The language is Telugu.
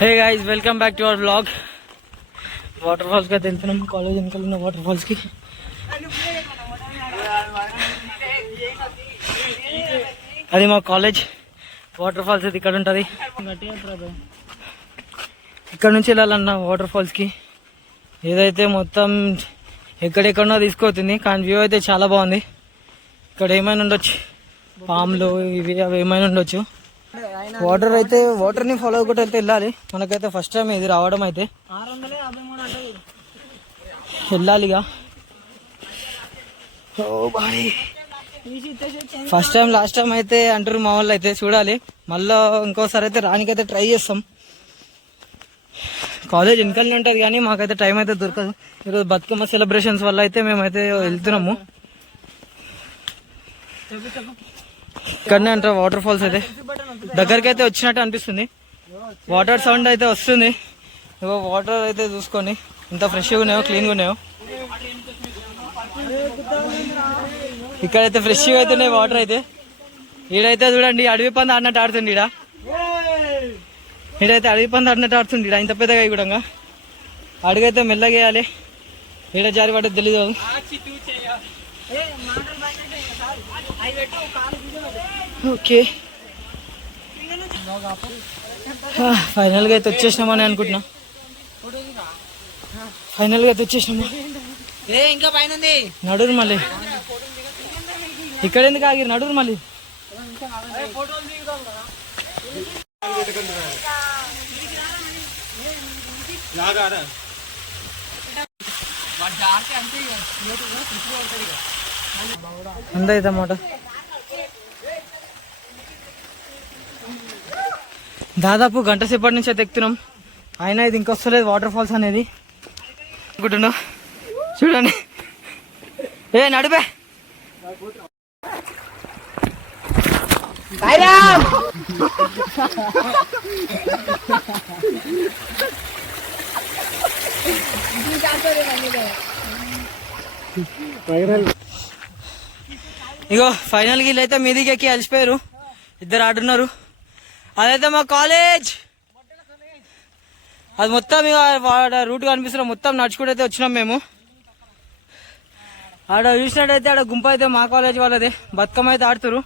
Hey guys, welcome back to our vlog. Waterfalls కి వెళ్తున్నాం. కాలేజ్ వెనకాల ఉన్న వాటర్ ఫాల్స్ కి. అది మా కాలేజ్ వాటర్ ఫాల్స్. అది ఇక్కడ ఉంటుంది. ఇక్కడ నుంచి వెళ్ళాలన్న వాటర్ ఫాల్స్ కి. ఏదైతే మొత్తం ఎక్కడెక్కడో తీసుకుపోతుంది, కానీ వ్యూ అయితే చాలా బాగుంది. ఇక్కడ ఏమైనా ఉండొచ్చు, పాములు ఇవి అవి ఏమైనా ఉండొచ్చు. వాటర్ అయితే వాటర్ ని ఫాలో అవ్వకుండా అయితే వెళ్ళాలి. మనకైతే ఫస్ట్ టైం ఇది రావడం అయితే వెళ్ళాలిగా. ఫస్ట్ టైం లాస్ట్ టైం అయితే అంటారు మా వాళ్ళు. అయితే చూడాలి, మళ్ళీ ఇంకోసారి అయితే రానికైతే ట్రై చేస్తాం. కాలేజ్ వెనకాలనే ఉంటుంది కానీ మాకైతే టైం అయితే దొరకదు. ఈరోజు బతుకమ్మ సెలబ్రేషన్స్ వల్ల అయితే మేమైతే వెళ్తున్నాము. ఇక్కడనే అంటారు వాటర్ ఫాల్స్. అయితే దగ్గరికి అయితే వచ్చినట్టు అనిపిస్తుంది. వాటర్ సౌండ్ అయితే వస్తుంది. వాటర్ అయితే చూసుకోండి ఎంత ఫ్రెష్గా ఉన్నాయో, క్లీన్గా ఉన్నాయో. ఇక్కడైతే ఫ్రెష్గా అయితే ఉన్నాయి వాటర్ అయితే. ఈడైతే చూడండి అడవి పంది ఆడినట్టు ఆడుతుంది. ఈడైతే అడవి పంది ఆడినట్టు ఆడుతుంది. ఇంత పెద్దగా కూడా అడుగైతే మెల్లగేయాలి. ఈడ జారి పడేది తెలీదు. ఓకే, ఫైనల్ గా అయితే వచ్చేసినామని అనుకుంటున్నా. ఫైనల్ గా అయితే వచ్చేసినాము. నడురు మళ్ళీ ఇక్కడ ఎందుకు ఆగిరు? నడురు మళ్ళీ. అందైతమాట దాదాపు గంట సేపటి నుంచి అయితే ఎక్కుతున్నాం. అయినా ఇది ఇంకొస్తలేదు వాటర్ ఫాల్స్ అనేది అనుకుంటున్నా. చూడండి, ఏ నడిపే ఇగో ఫైనల్ గా వీళ్ళైతే మీదికి ఎక్కి అలసిపోయారు. ఇద్దరు ఆడున్నారు. అదైతే మా కాలేజ్. అది మొత్తం ఇక రూట్ కనిపిస్తున్నాం. మొత్తం నడుచుకుంటూ అయితే వచ్చినాం మేము. ఆడ చూసినట్టయితే ఆడ గుంపు అయితే మా కాలేజ్ వాళ్ళదే. బతుకమ్మ అయితే ఆడుతురు.